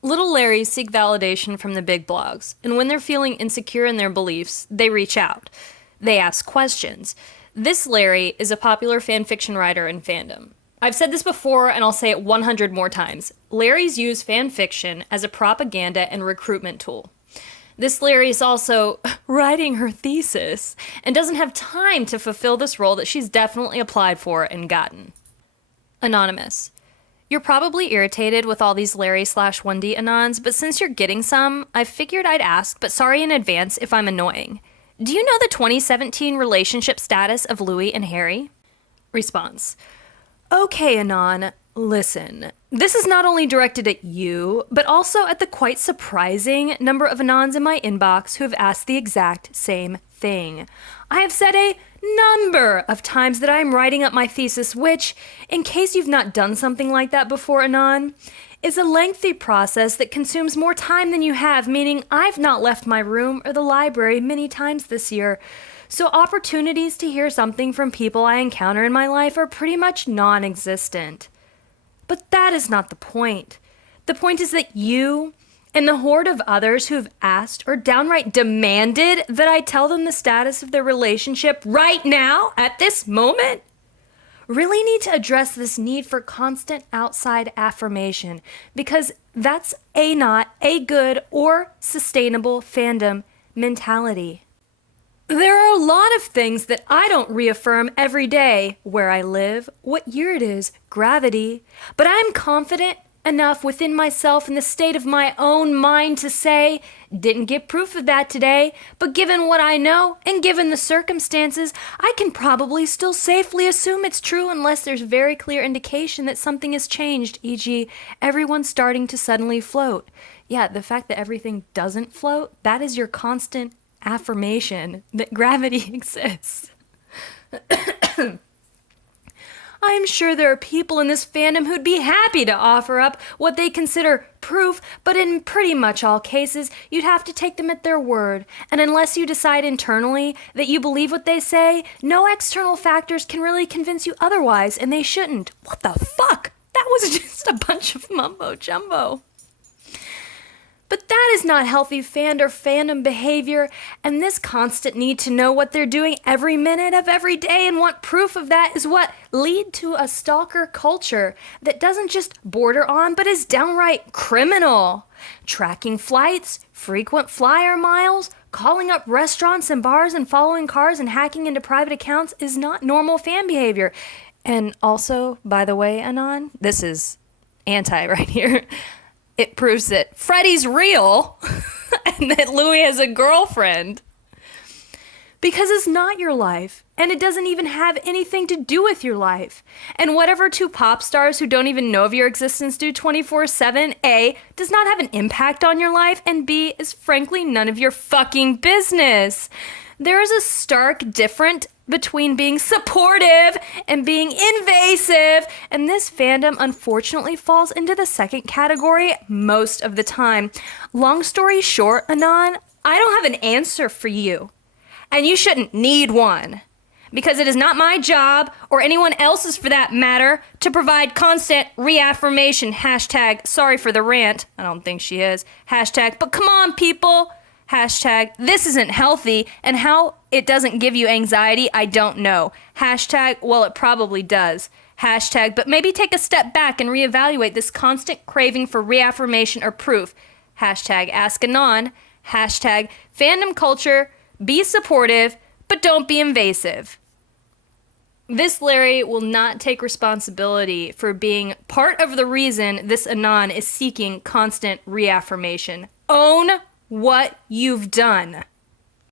Little Larrys seek validation from the big blogs, and when they're feeling insecure in their beliefs, they reach out. They ask questions. This Larry is a popular fanfiction writer in fandom. I've said this before, and I'll say it 100 more times. Larrys use fanfiction as a propaganda and recruitment tool. This Larry is also writing her thesis and doesn't have time to fulfill this role that she's definitely applied for and gotten. Anonymous. You're probably irritated with all these Larry/1D anons, but since you're getting some, I figured I'd ask, but sorry in advance if I'm annoying. Do you know the 2017 relationship status of Louis and Harry? Response. Okay, Anon, listen. This is not only directed at you, but also at the quite surprising number of Anons in my inbox who have asked the exact same thing. I have said a number of times that I am writing up my thesis, which, in case you've not done something like that before, Anon, is a lengthy process that consumes more time than you have, meaning I've not left my room or the library many times this year. So opportunities to hear something from people I encounter in my life are pretty much non-existent. But that is not the point. The point is that you and the horde of others who have asked or downright demanded that I tell them the status of their relationship right now, at this moment, really need to address this need for constant outside affirmation, because that's not a good or sustainable fandom mentality. There are a lot of things that I don't reaffirm every day: where I live, what year it is, gravity, but I'm confident enough within myself in the state of my own mind to say, didn't get proof of that today, but given what I know and given the circumstances, I can probably still safely assume it's true unless there's very clear indication that something has changed, e.g., everyone's starting to suddenly float. Yeah, the fact that everything doesn't float, that is your constant affirmation that gravity exists. I'm sure there are people in this fandom who'd be happy to offer up what they consider proof, but in pretty much all cases, you'd have to take them at their word. And unless you decide internally that you believe what they say, no external factors can really convince you otherwise, and they shouldn't. What the fuck? That was just a bunch of mumbo jumbo. But that is not healthy fan or fandom behavior, and this constant need to know what they're doing every minute of every day and want proof of that is what lead to a stalker culture that doesn't just border on but is downright criminal. Tracking flights, frequent flyer miles, calling up restaurants and bars and following cars and hacking into private accounts is not normal fan behavior. And also, by the way, Anon, this is anti right here. It proves that Freddy's real and that Louis has a girlfriend. Because it's not your life, and it doesn't even have anything to do with your life. And whatever two pop stars who don't even know of your existence do 24/7, A, does not have an impact on your life, and B, is frankly none of your fucking business. There is a stark difference between being supportive and being invasive, and this fandom unfortunately falls into the second category most of the time. Long story short, Anon, I don't have an answer for you, and you shouldn't need one, because it is not my job, or anyone else's for that matter, to provide constant reaffirmation. Hashtag sorry for the rant. I don't think she is. Hashtag but come on people. Hashtag this isn't healthy, and how it doesn't give you anxiety, I don't know. Hashtag well, it probably does. Hashtag but maybe take a step back and reevaluate this constant craving for reaffirmation or proof. Hashtag ask Anon. Hashtag fandom culture, be supportive, but don't be invasive. This Larry will not take responsibility for being part of the reason this Anon is seeking constant reaffirmation. Own what you've done.